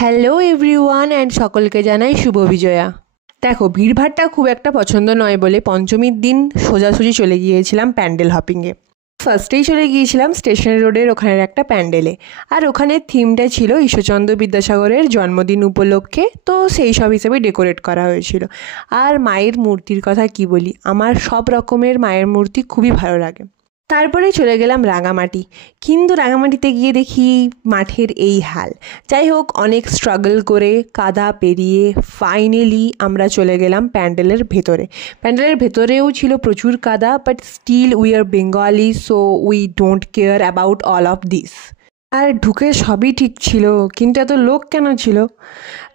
Hello everyone and সকলকে জানাই শুভ বিজয়া। দেখো, ভিড়ভাড়টা খুব একটা পছন্দ নয় বলে পঞ্চমীর দিন সোজাসুজি চলে গিয়েছিলাম প্যান্ডেল হপিংয়ে। ফার্স্টেই চলে গিয়েছিলাম স্টেশন রোডের ওখানের একটা প্যান্ডেলে, আর ওখানের থিমটা ছিল ঈশ্বরচন্দ্র বিদ্যাসাগরের জন্মদিন উপলক্ষে, তো সেই সব হিসেবে ডেকোরেট করা হয়েছিল। আর মায়ের মূর্তির কথা কি বলি, আমার সব রকমের মায়ের মূর্তি খুবই ভালো লাগে। তারপরে চলে গেলাম রাঙামাটি, কিন্তু রাঙামাটিতে গিয়ে দেখি মাঠের এই হাল। যাই হোক, অনেক স্ট্রাগল করে কাদা পেরিয়ে ফাইনালি আমরা চলে গেলাম প্যান্ডেলের ভেতরে। প্যান্ডেলের ভেতরেও ছিল প্রচুর কাদা, but still we are Bengali, so we don't care about all of this. আর ঢুকে সবই ঠিক ছিল, কিন্তু এত লোক কেন ছিল?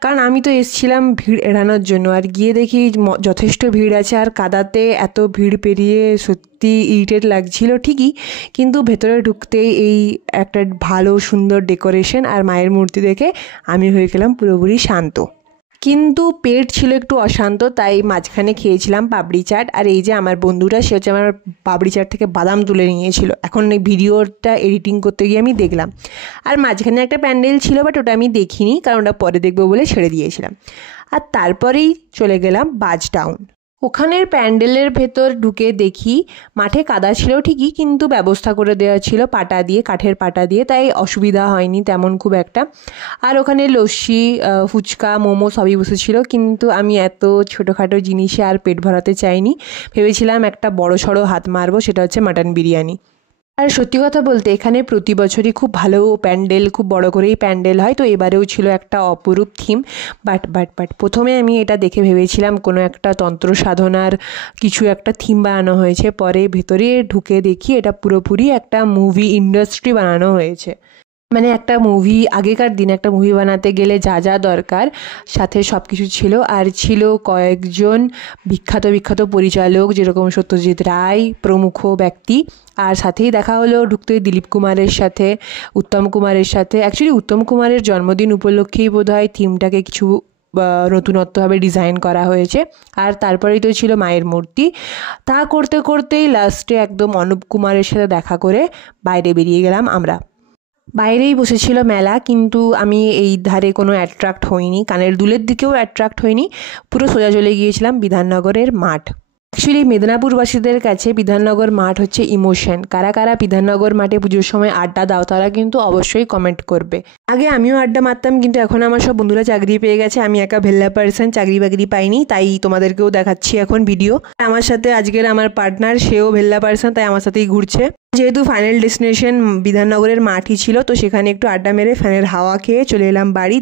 কারণ আমি তো এসেছিলাম ভিড় এড়ানোর জন্য, আর গিয়ে দেখি যথেষ্ট ভিড় আছে, আর কাদাতে এত ভিড় পেরিয়ে সত্যি ইরিটেট লাগছিল ঠিকই, কিন্তু ভেতরে ঢুকতেই এই একটা ভালো সুন্দর ডেকোরেশন আর মায়ের মূর্তি দেখে আমি হয়ে গেলাম পুরোপুরি শান্ত। কিন্তু পেট ছিল একটু অশান্ত, তাই মাঝখানে খেয়েছিলাম পাপড়ি চাট। আর এই যে আমার বন্ধুটা, সে হচ্ছে আমার পাপড়ি চাট থেকে বাদাম তুলে নিয়েছিল। এখন এই ভিডিওটা এডিটিং করতে গিয়ে আমি দেখলাম। আর মাঝখানে একটা প্যান্ডেল ছিল, বাট ওটা আমি দেখিনি, কারণ ওটা পরে দেখবো বলে ছেড়ে দিয়েছিলাম। আর তারপরেই চলে গেলাম বাজ টাউন। ওখানের প্যান্ডেলের ভেতর ঢুকে দেখি মাঠে কাদা ছিল ঠিকই, কিন্তু ব্যবস্থা করে দেওয়া ছিল পাটা দিয়ে, কাঠের পাটা দিয়ে, তাই অসুবিধা হয়নি তেমন খুব একটা। আর ওখানে লস্যি, ফুচকা, মোমো সবই বসেছিল, কিন্তু আমি এত ছোটোখাটো জিনিসে আর পেট ভরাতে চাইনি। ভেবেছিলাম একটা বড় সড়ো হাত মারবো, সেটা হচ্ছে মাটন বিরিয়ানি। আর সত্যি কথা বলতে এখানে প্রতি বছরই খুব ভালো প্যান্ডেল, খুব বড় করেই প্যান্ডেল হয়, তো এবারেও ছিল একটা অপরূপ থিম। বাট প্রথমে আমি এটা দেখে ভেবেছিলাম কোনো একটা তন্ত্র সাধনার কিছু একটা থিম বানানো হয়েছে, পরে ভেতরে ঢুকে দেখি এটা পুরোপুরি একটা মুভি ইন্ডাস্ট্রি বানানো হয়েছে। মানে একটা মুভি, আগেকার দিনে একটা মুভি বানাতে গেলে যা যা দরকার সাথে সব কিছু ছিল। আর ছিল কয়েকজন বিখ্যাত পরিচালক, যেরকম সত্যজিৎ রায় প্রমুখ ব্যক্তি। আর সাথেই দেখা হলো ঢুকতে দিলীপ কুমারের সাথে, উত্তম কুমারের সাথে। অ্যাকচুয়ালি উত্তম কুমারের জন্মদিন উপলক্ষেই বোধহয় থিমটাকে কিছু নতুনত্বভাবে ডিজাইন করা হয়েছে। আর তারপরেই তো ছিল মায়ের মূর্তি। তা করতে করতেই লাস্টে একদম অনুপ কুমারের সাথে দেখা করে বাইরে বেরিয়ে গেলাম আমরা। বাইরেই বসেছিল মেলা, কিন্তু আমি এই ধারে কোনো অ্যাট্রাক্ট হইনি, কানের দুলের দিকেও অ্যাট্রাক্ট হইনি। পুরো সোজা চলে গিয়েছিলাম বিধাননগরের মাঠ। অ্যাকচুয়ালি মেদিনীপুরবাসীদের কাছে বিধাননগর মাঠ হচ্ছে ইমোশন। কারা কারা বিধাননগর মাঠে পুজোর সময় আড্ডা দাও তারা কিন্তু অবশ্যই কমেন্ট করবে। আগে আমিও আড্ডা মারতাম, কিন্তু এখন আমার সব বন্ধুরা চাকরি পেয়ে গেছে, আমি একা ভেল্লা পার্সন, চাকরি বাকরি পাইনি, তাই তোমাদেরকেও দেখাচ্ছি এখন ভিডিও। আমার সাথে আজকের আমার পার্টনার, সেও ভেল্লা পার্সন, তাই আমার সাথেই ঘুরছে। যেহেতু ফাইনাল ডেস্টিনেশন বিধাননগরের মাঠই ছিল, তো সেখানে একটু আড্ডা মেরে ফ্যানের হাওয়া খেয়ে চলে এলাম বাড়ি।